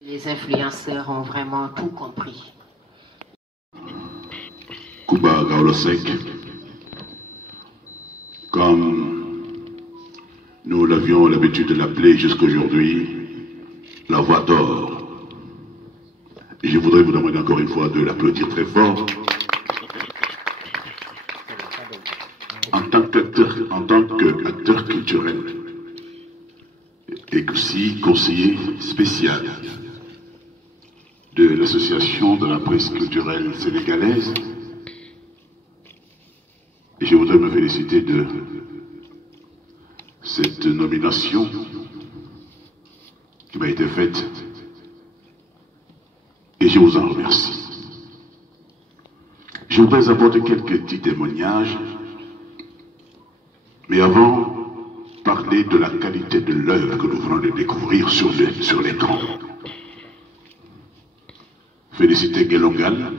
Les influenceurs ont vraiment tout compris. Kumba Gawlo Seck, comme nous l'avions l'habitude de l'appeler jusqu'aujourd'hui, la voix d'or. Et je voudrais vous demander encore une fois de l'applaudir très fort. En tant qu'acteur culturel et aussi conseiller spécial de l'association de la presse culturelle sénégalaise, et je voudrais me féliciter de cette nomination qui m'a été faite et je vous en remercie. Je voudrais apporter quelques petits témoignages, mais avant, parler de la qualité de l'œuvre que nous venons de découvrir sur l'écran. Féliciter Gelongal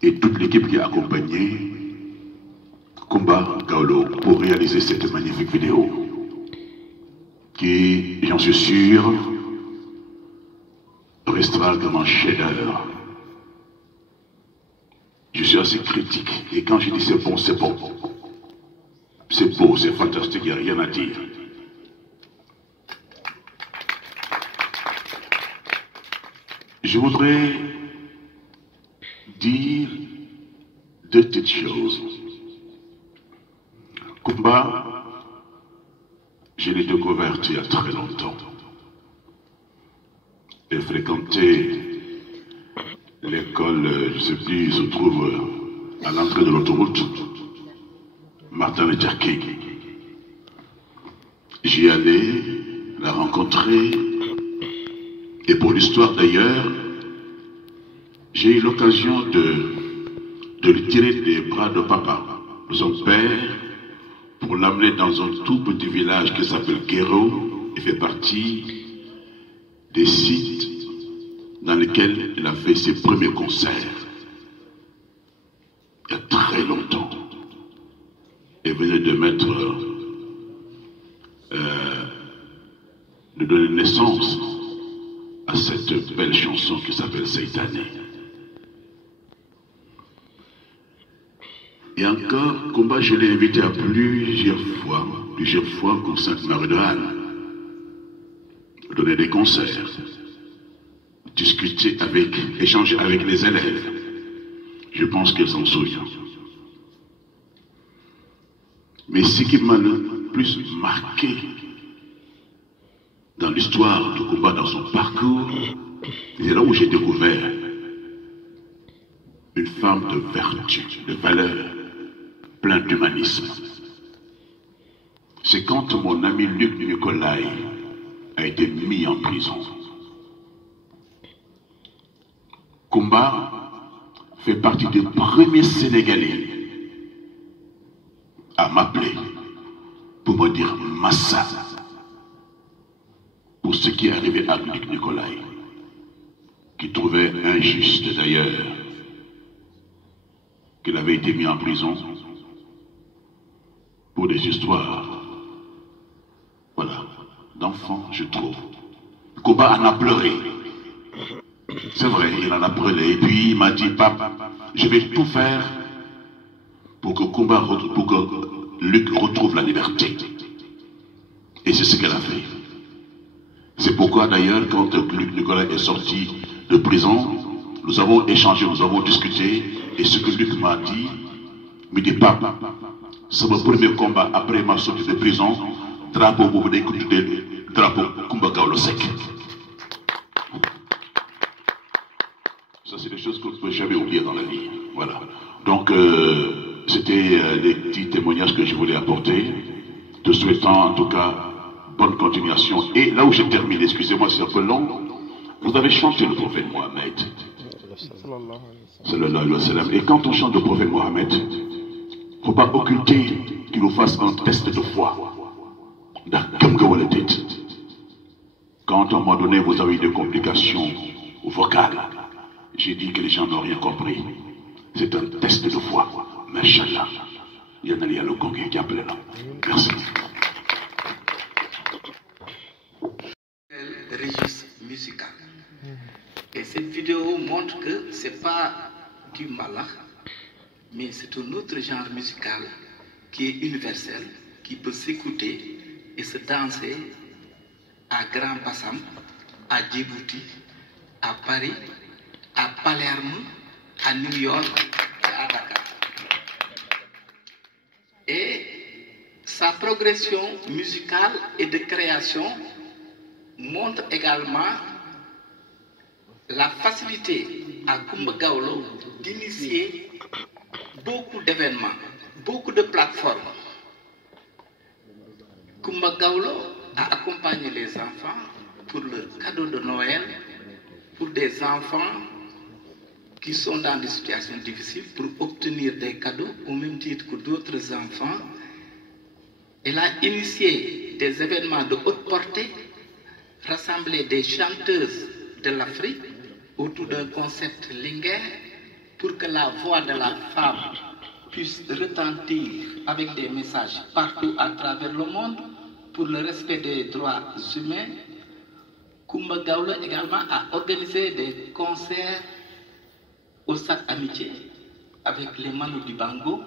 et toute l'équipe qui a accompagné Kumba Gawlo pour réaliser cette magnifique vidéo qui, j'en suis sûr, restera comme un chef-d'œuvre. Je suis assez critique et quand je dis c'est bon, c'est bon. C'est beau, c'est fantastique, il n'y a rien à dire. Je voudrais dire deux petites choses. Kumba, je l'ai découvert il y a très longtemps. J'ai fréquenté l'école, je ne sais plus, il se trouve à l'entrée de l'autoroute, Martin Luther King. J'y allais, la rencontrer, et pour l'histoire d'ailleurs, j'ai eu l'occasion de le tirer des bras de papa, de son père, pour l'amener dans un tout petit village qui s'appelle Guéro, et fait partie des sites dans lesquels il a fait ses premiers concerts. Il y a très longtemps. Et venait de mettre, de donner naissance à cette belle chanson qui s'appelle Seitané. Et encore, Kumba, je l'ai invité à plusieurs fois au Sainte-Marie de Anne, donner des concerts, discuter échanger avec les élèves. Je pense qu'ils s'en souviennent. Mais ce qui m'a le plus marqué dans l'histoire de Kumba, dans son parcours, c'est là où j'ai découvert une femme de vertu, de valeur, plein d'humanisme. C'est quand mon ami Luc Nicolaï a été mis en prison. Kumba fait partie des premiers Sénégalais à m'appeler pour me dire Massa pour ce qui est arrivé à Luc Nicolaï, qui trouvait injuste d'ailleurs qu'il avait été mis en prison pour des histoires, voilà, d'enfants, je trouve. Kumba en a pleuré. C'est vrai, il en a pleuré. Et puis il m'a dit, papa, je vais tout faire pour que Luc retrouve la liberté. Et c'est ce qu'elle a fait. C'est pourquoi d'ailleurs, quand Luc Nicolaï est sorti de prison, nous avons échangé, nous avons discuté, et ce que Luc m'a dit, me dit, papa, c'est mon premier combat après ma sortie de prison, drapeau Kumba Gawlo Seck. Ça, c'est des choses qu'on ne peut jamais oublier dans la vie. Voilà. Donc, c'était des petits témoignages que je voulais apporter, te souhaitant en tout cas bonne continuation. Et là où j'ai terminé, excusez-moi, c'est un peu long, vous avez chanté le prophète Mohammed. Sallallahu alayhi wa sallam. Et quand on chante le prophète Mohammed, il ne faut pas occulter qu'il nous fasse un test de foi. Quand à un moment donné vous avez eu des complications vocales, J'ai dit que les gens n'ont rien compris. C'est un test de foi. Machallah. Il y en a le congrès qui appelle là. Merci. Registre musical. Et cette vidéo montre que ce n'est pas du malach, mais c'est un autre genre musical qui est universel, qui peut s'écouter et se danser à Grand Bassam, à Djibouti, à Paris, à Palerme, à New York et à Dakar. Et sa progression musicale et de création montre également la facilité à Coumba Gawlo d'initier beaucoup d'événements, beaucoup de plateformes. Coumba Gawlo a accompagné les enfants pour leur cadeau de Noël, pour des enfants qui sont dans des situations difficiles, pour obtenir des cadeaux au même titre que d'autres enfants. Elle a initié des événements de haute portée, rassemblé des chanteuses de l'Afrique autour d'un concept linguaire pour que la voix de la femme puisse retentir avec des messages partout à travers le monde pour le respect des droits humains. Coumba Gawlo également a organisé des concerts au Stade Amitié avec les Manu Dibango.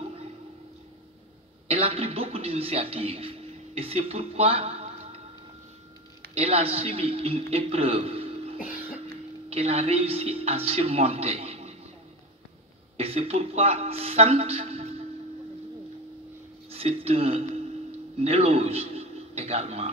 Elle a pris beaucoup d'initiatives et c'est pourquoi elle a subi une épreuve qu'elle a réussi à surmonter. Et c'est pourquoi Sant, c'est un éloge également.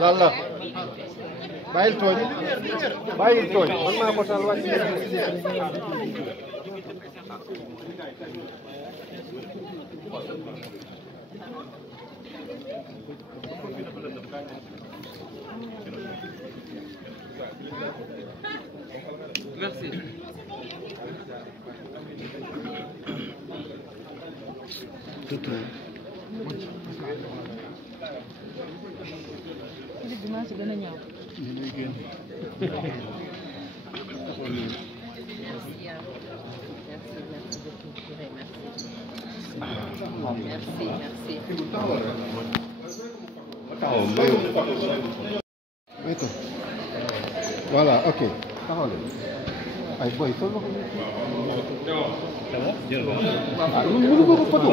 Lalla bàyyil tooñ man maa ko taal wàcc merci. Merci. Voilà, ok. Ay boy, solo ko. Ça va? Photo.